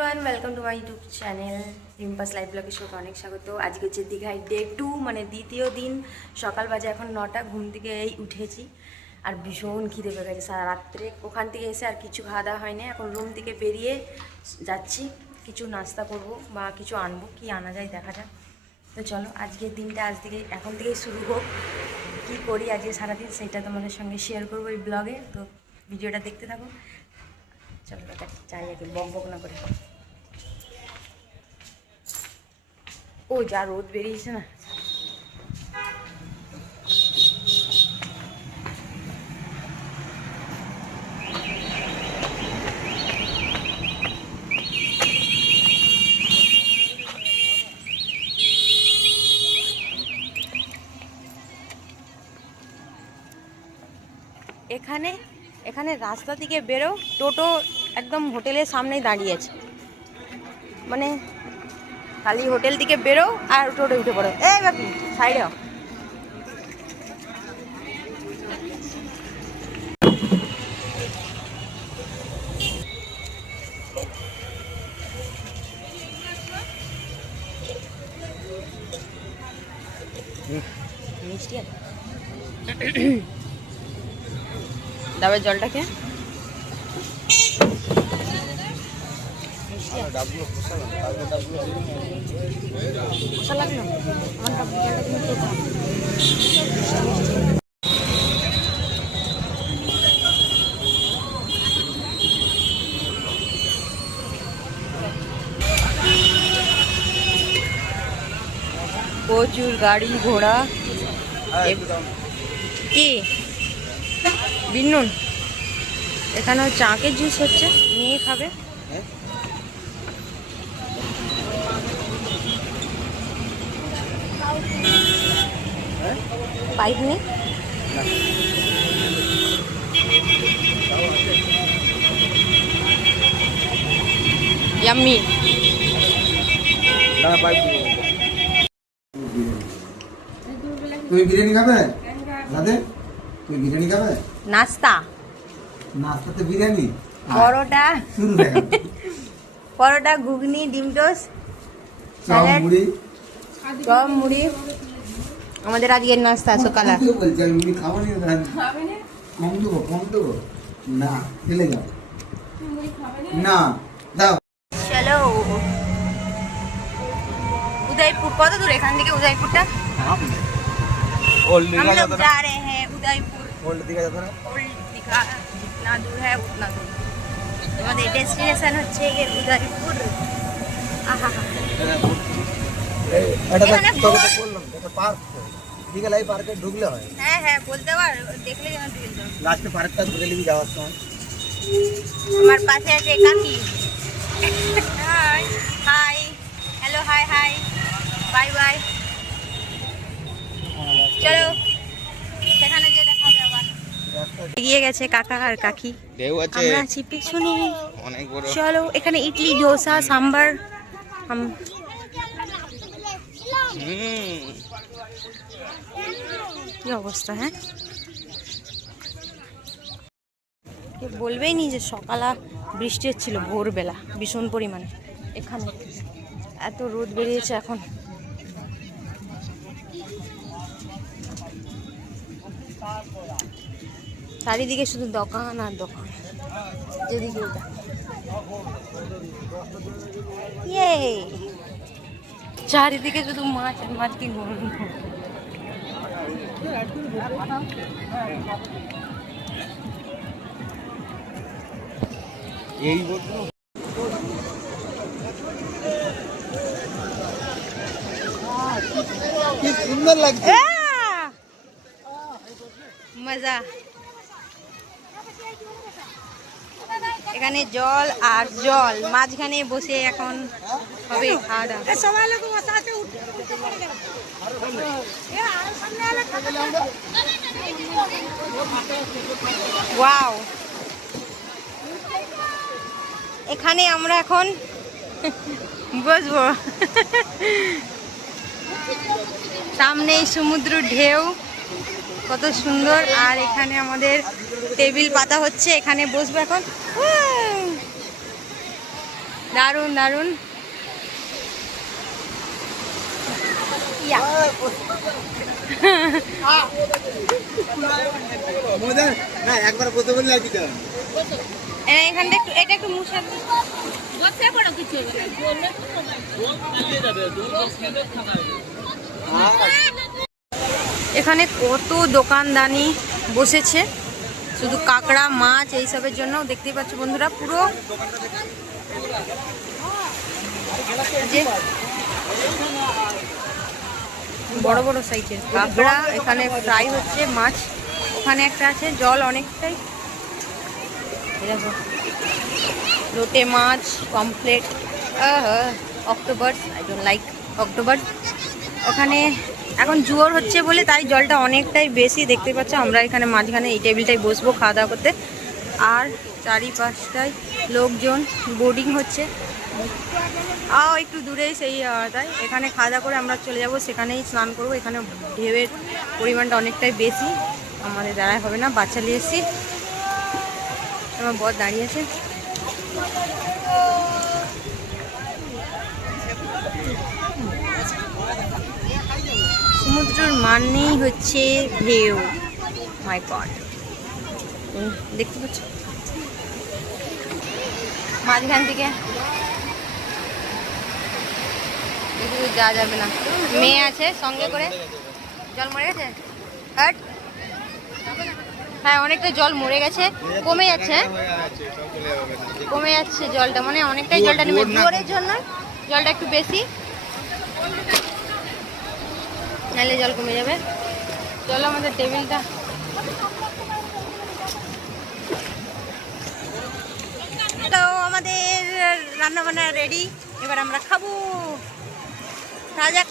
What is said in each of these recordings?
Everyone, welcome to my YouTube channel রিম্পাস live ব্লগের সাথে অনেক স্বাগত। আজকে হচ্ছে দীঘায় ডে 2, মানে দ্বিতীয় দিন। সকাল বাজে এখন 9টা, ঘুম থেকে এই উঠেছি আর ভীষণ খিদে পেয়ে গেছে সারা রাত্রে। ওখান থেকে এসে আর কিছু খাওয়া দাওয়া হয়নি। এখন রুম থেকে বেরিয়ে যাচ্ছি, কিছু নাস্তা করব বা কিছু আনবো, কি আনা যায় দেখা যাক। তো চলো, আজকের দিনটা এখন থেকেই শুরু হোক। কী করি আজকে সারাদিন সেটা তোমাদের সঙ্গে শেয়ার করবো এই ব্লগে। তো ভিডিওটা দেখতে থাকো। চলো দাদা, চাই আগে বক বক না করে। ও যা রোদ বেরিয়েছে না। এখানে রাস্তা থেকে বেরো, টোটো একদম হোটেলের সামনেই দাঁড়িয়ে আছে। মানে খালি হোটেল থেকে বেরো আর টোটো উঠে পড়ো। এই বাপি সাইডে মিষ্টি আছে। ডাবের জলটা খেয়ে মশা লাগলো আমার ডাবের জলটা কিন্তু খেতাম। প্রচুর গাড়ি ঘোড়া। কি বিনুন, এখানে হচ্ছে আখের জুস হচ্ছে, নিয়ে খাবে। পাইপ নেই। ইয়াম্মি। তুমি বিরিয়ানি খাবে? দাদা তুমি বিরিয়ানি খাবে? নাস্তা, নাস্তাতে বিরিয়ানি, পরোটা, শুরু হয়ে গেল। পরোটা, ঘুগনি, ডিম টোস্ট, চপ মুড়ি। চপ মুড়ি আমাদের আজকের নাস্তা সকালে। বলছি আমি মুড়ি খাবো না। কম দেবো না, ফেলে যাও না, দাও। চলো उदयपुर, কত দূর এখান থেকে উদয়পুরটা? हम लोग जा रहे हैं उदयपुर। ओल्ड दीघा যাবে না? ओल्ड दीघा जितना दूर है उतना दूर। আমাদের ডেস্টিনেশন হচ্ছে উদয়পুর। আহা এটা তো বললাম এটা পার্ক, দীঘা লাই পার্কে ঢুকলে হয়। হ্যাঁ হ্যাঁ বলতে পার, দেখলে যেন ঢুকতে পারো। লাস্টে পার্কটা ঘুরে নিবি যাওয়ার সময়। আমার পাশে আছে কাকি। High high, hello, high high, bye bye. চলো সেখানে গিয়ে দেখা হবে আবার। এগিয়ে গেছে কাকা আর কাকি, আমরা আছি পিছনে। চলো, এখানে ইডলি, ডোসা, সাম্বার। কি অবস্থা, হ্যাঁ বলবেই নি যে সকালে বৃষ্টি হচ্ছিল ভোরবেলা ভীষণ পরিমাণে। এখানে এত রোদ বেরিয়েছে এখন। চারিদিকে শুধু দোকান আর দোকান, যেদিকে চারিদিকে শুধু মাছ আর মাছ। কি গরম! এই বলতো কি সুন্দর লাগছে, মজা। এখানে জল আর জল, মাঝখানে বসে এখন হবে খাওয়া দাওয়া। ওয়াও, এখানে আমরা এখন বসবো। सामने সমুদ্র ঢেউ কত সুন্দর। আর এখানে আমাদের টেবিল পাতা হচ্ছে, এখানে বসবো এখন। দারুণ দারুণ। ইয়া। না একবার বসে বললে আর কি দেয় এখানটা একটু এটা একটু মুছে বসে পড়ো কিছু এখানে কত দোকানদানি বসেছে শুধু কাঁকড়া মাছ এইসবের জন্য দেখতেই পাচ্ছ বন্ধুরা পুরো যে বড় বড় সাইজের কাঁকড়া এখানে ফ্রাই হচ্ছে মাছ ওখানে একটা আছে জল অনেকটাই এরকম লোটে মাছ pomfret octopus I don't like octopus ওখানে এখন জোয়ার হচ্ছে বলে তাই জলটা অনেকটাই বেশি দেখতে পাচ্ছ আমরা এখানে মাঝখানে এই টেবিলটায় বসবো খাওয়া দাওয়া করতে আর চারিপাশটায় লোকজন বোর্ডিং হচ্ছে একটু দূরেই সেই তাই এখানে খাওয়া দাওয়া করে আমরা চলে যাব সেখানেই স্নান করবো এখানে ঢেউয়ের পরিমাণটা অনেকটাই বেশি আমাদের দাঁড়ায় হবে না বাচ্চা নিয়ে এসেছি আমার বর দাঁড়িয়ে আছে সমুদ্রের মানেই হচ্ছে ঢেউ মাই গড দেখতে পাচ্ছ মাঝখান থেকে যাওয়া যাবে না মেয়ে আছে সঙ্গে করে জল মরে গেছে হ্যাঁ অনেকটা জল মরে গেছে কমে যাচ্ছে জলটা মানে অনেকটাই জলটা নেমে জোরের জন্য জলটা একটু বেশি নাহলে জল কমে যাবে চলো আমাদের টেবিলটা তো আমাদের রান্না বান্না রেডি এবার আমরা খাবো যাক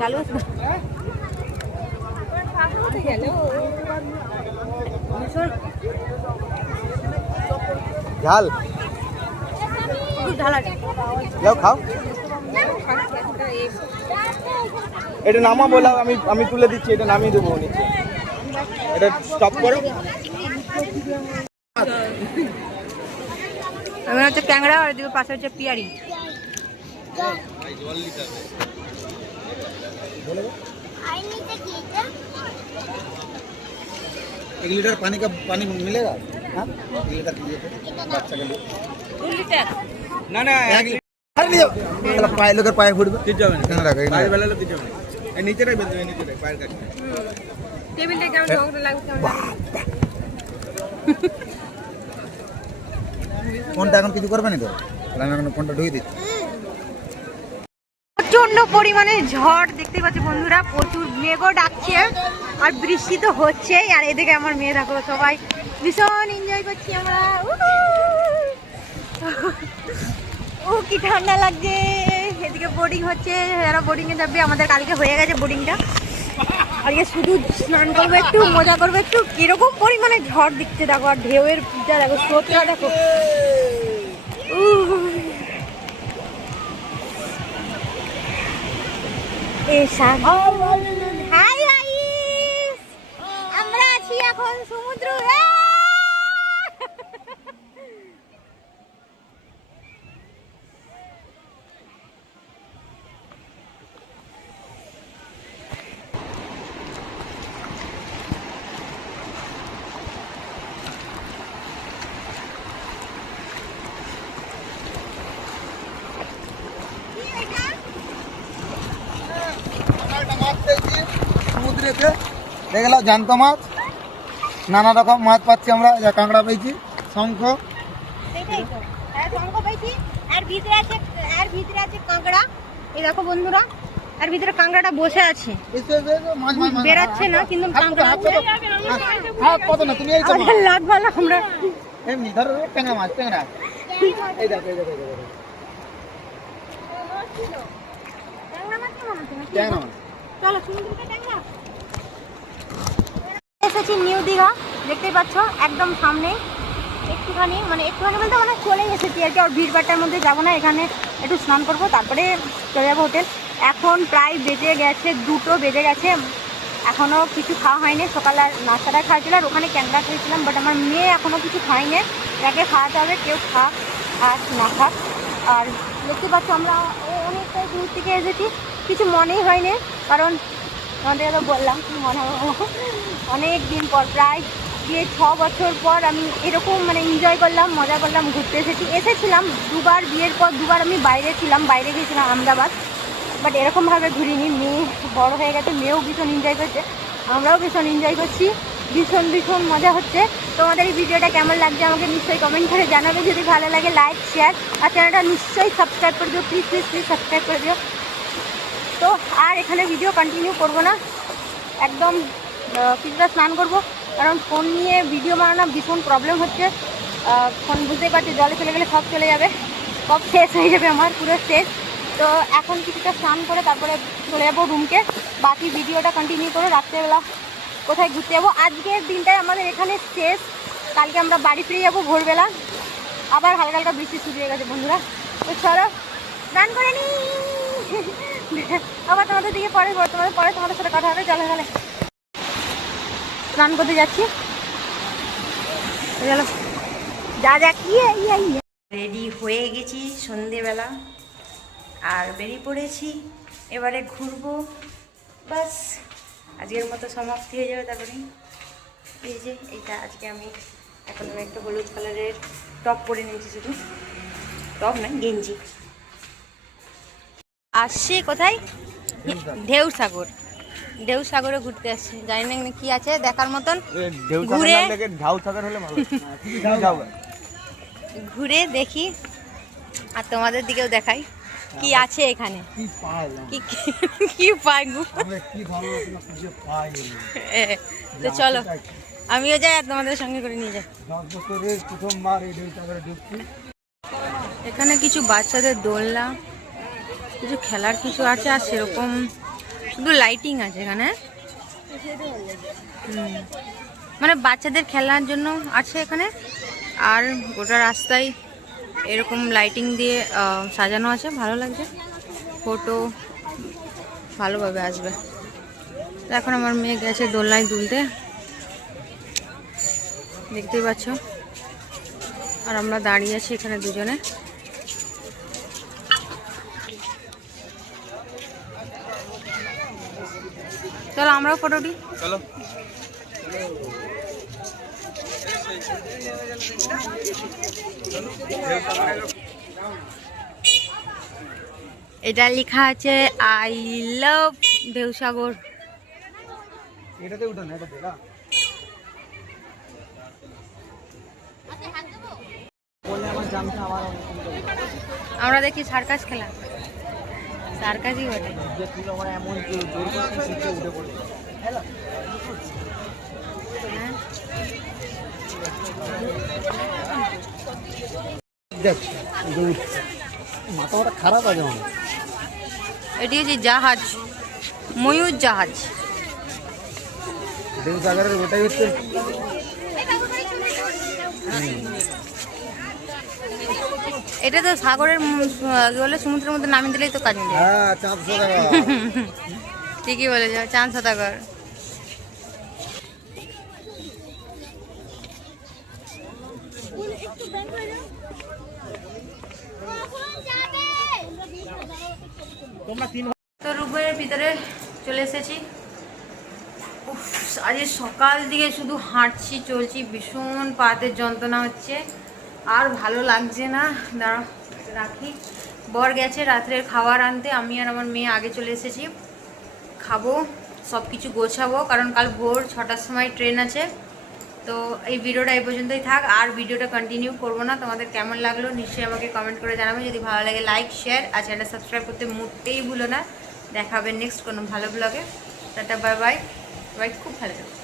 চালু ঝাল ঝাল আছে যাও খাও এটা নামা বলা আমি তুলে দিচ্ছি এটা নামিয়ে দেবো নিচে এটা স্টপ করো আমি হচ্ছে ট্যাংরা আর এদিকে পাশে হচ্ছে পিয়ারি एक लीटर पानी मिलेगा हाँ 1 लीटर बच्चा के लिए 2 লিটার ना ना 1 लीटर अरे लियो चलो पाए लोग पाए फुटबल किस जावे ना रखा पाए वाला लोग किस जावे ए नीचे रे बंद नीचे रे पाए काट টেবিলটা কেমন ঝগড়া লাগছে কোনটা এখন কিছু করবে না তো আমি এখন কোনটা ঢুকিয়ে দিচ্ছি প্রচন্ড পরিমাণে ঝড় দেখতে পাচ্ছি বন্ধুরা প্রচুর মেঘও ডাকছে আর বৃষ্টি তো হচ্ছেই আর এদিকে আমার মেয়ে দেখো সবাই ভীষণ এনজয় করছি আমরা কি ঠান্ডা লাগছে এদিকে বোর্ডিং হচ্ছে এরা বোর্ডিংয়ে যাবে আমাদের কালকে হয়ে গেছে বোর্ডিংটা আর শুধু স্নান করবো একটু মজা করবো একটু কিরকম পরিমাণে ঝড় দিচ্ছে দেখো আর ঢেউয়ের দেখো স্রোতটা দেখো হাই গাইস আমরা আছি এখন সমুদ্র সমুদ্রেতে দেখলাম জ্যান্ত মাছ নানা রকম মাছ পাচ্ছি আমরা যা কাঁকড়া পেয়েছি শঙ্খ আর ভিতরে আছে কাঁকড়া এই দেখো বন্ধুরা আর ভিতরে কাঁকড়াটা বসে আছে বেরাচ্ছে না কিন্তু কত না তুমি লাগ ভালো আমরা এমনি ধরো ট্যাংরা মাছ ট্যাংরা এই দেখো এই দেখো ট্যাংরা মাছ চলো সমুদ্রটা ট্যাংরা এসেছি নিউ দীঘা দেখতেই পাচ্ছ একদম সামনে একটুখানি বলতে মানে চলে এসেছি আর কি আর ভিড়ভাট্টার মধ্যে যাবো না এখানে একটু স্নান করবো তারপরে চলে যাবো হোটেল এখন প্রায় বেজে গেছে 2টো বেজে গেছে এখনও কিছু খাওয়া হয়নি। সকালে নাস্তাটা খাইছিল আর ওখানে ক্যান্ডা খেয়েছিলাম, বাট আমার মেয়ে এখনও কিছু খায়নি। তাকে খাওয়াতে হবে, কেউ খাক আর না খাক। আর দেখতে পাচ্ছ আমরা অনেকটাই দূর থেকে এসেছি, কিছু মনেই হয়নি, কারণ আমাদের তো বললাম কি মনে হবে, অনেক দিন পর প্রায় 6 বছর পর আমি এরকম মানে এনজয় করলাম, মজা করলাম, ঘুরতে এসেছিলাম দুবার। বিয়ের পর দুবার আমি বাইরে ছিলাম, বাইরে গিয়েছিলাম আহমেদাবাদ, বাট এরকমভাবে ঘুরিনি। মেয়ে বড় হয়ে গেছে, মেয়েও ভীষণ এনজয় করছে, আমরাও ভীষণ এনজয় করছি, ভীষণ ভীষণ মজা হচ্ছে। তোমাদের এই ভিডিওটা কেমন লাগছে আমাকে নিশ্চয়ই কমেন্ট করে জানাবে। যদি ভালো লাগে লাইক শেয়ার আর চ্যানেলটা নিশ্চয়ই সাবস্ক্রাইব করে দিও, প্লিজ প্লিজ প্লিজ সাবস্ক্রাইব করে দিও। তো আর এখানে ভিডিও কন্টিনিউ করব না, একদম কিছুটা স্নান করব, কারণ ফোন নিয়ে ভিডিও বানানো ভীষণ প্রবলেম হচ্ছে। ফোন বুঝতেই পারছি জলে চলে গেলে সব চলে যাবে, সব শেষ হয়ে যাবে, আমার পুরো শেষ। তো এখন কিছুটা স্নান করে তারপরে চলে যাবো রুমকে, বাকি ভিডিওটা কন্টিনিউ করো। রাত্রেবেলা কোথায় ঘুরতে যাবো, আজকের দিনটাই আমাদের এখানে শেষ, কালকে আমরা বাড়ি ফিরে যাবো ভোরবেলা। আবার হালকা হালকা বৃষ্টি শুরু হয়ে গেছে বন্ধুরা। তো চলো স্নান করে নি, আবার তোমাদের দিকে পরে তোমাদের সাথে কথা হবে। চলো তাহলে স্নান করতে যাচ্ছি, চলো যা যা কি রেডি হয়ে গেছি সন্ধেবেলা আর বেরিয়ে পড়েছি, এবারে ঘুরবো, বাস আজকের মতো সমাপ্তি হয়ে যাবে। তারপরে এই যে এইটা আজকে আমি এখন একটা হলুদ কালারের টপ পরে নিয়েছি, শুধু টপ না গেঞ্জি। আসছি কোথায়, ঢেউ সাগরে ঘুরতে আসছি, জানি না কি আছে দেখার মতন, ঘুরে ঘুরে দেখি আর তোমাদের দিকেও দেখাই কি আছে এখানে, কি পাই গো। তো চলো আমিও যাই আর তোমাদের সঙ্গে করে নিয়ে যাই। এখানে কিছু বাচ্চাদের দোলনা, কিছু খেলার কিছু আছে, আর সেরকম শুধু লাইটিং আছে এখানে। মানে বাচ্চাদের খেলার জন্য আছে এখানে, আর গোটা রাস্তায় এরকম লাইটিং দিয়ে সাজানো আছে, ভালো লাগছে, ফটো ভালোভাবে আসবে। তো এখন আমার মেয়ে গেছে দোলনায় দুলতে, দেখতেই পাচ্ছ, আর আমরা দাঁড়িয়ে আছি এখানে দুজনে। চলো আমরাও ফটো উঠি, চলো। এটা লেখা আছে আই লাভ ঢেউসাগর। এটাতে উঠো না, এটাতে না। আমরা দেখি সার্কাস খেলা, সার্কাসই বটে। মাথাটা খারাপ আছে, এটি হচ্ছে জাহাজ, ময়ূর জাহাজ। ঢেউসাগরের ওটাই হচ্ছে, এটা তো সাগরের বলে সমুদ্রের মধ্যে নামিয়ে দিলেই তো কাজ মিলে। হ্যাঁ, চাঁদ সদাগর, ঠিকই বলেছ, চাঁদ সদাগর। তো রুমের ভিতরে চলে এসেছি। আজ সকাল দিকে শুধু হাঁটছি চলছি, ভীষণ পাতের যন্ত্রণা হচ্ছে, আর ভালো লাগছে না। দাঁড়া রাখি, বর গেছে রাত্রের খাবার আনতে, আমি আর আমার মেয়ে আগে চলে এসেছি, খাবো, সব কিছু গোছাবো, কারণ কাল ভোর 6টার সময় ট্রেন আছে। তো এই ভিডিওটা এই পর্যন্তই থাক, আর ভিডিওটা কন্টিনিউ করবো না। তোমাদের কেমন লাগলো নিশ্চয়ই আমাকে কমেন্ট করে জানাবে। যদি ভালো লাগে লাইক শেয়ার আর চ্যানেলটা সাবস্ক্রাইব করতে মোটেই ভুলো না। দেখা হবে নেক্সট কোনো ভালো ব্লগে। টাটা, বাই বাই, সবাই খুব ভালো থাকবে।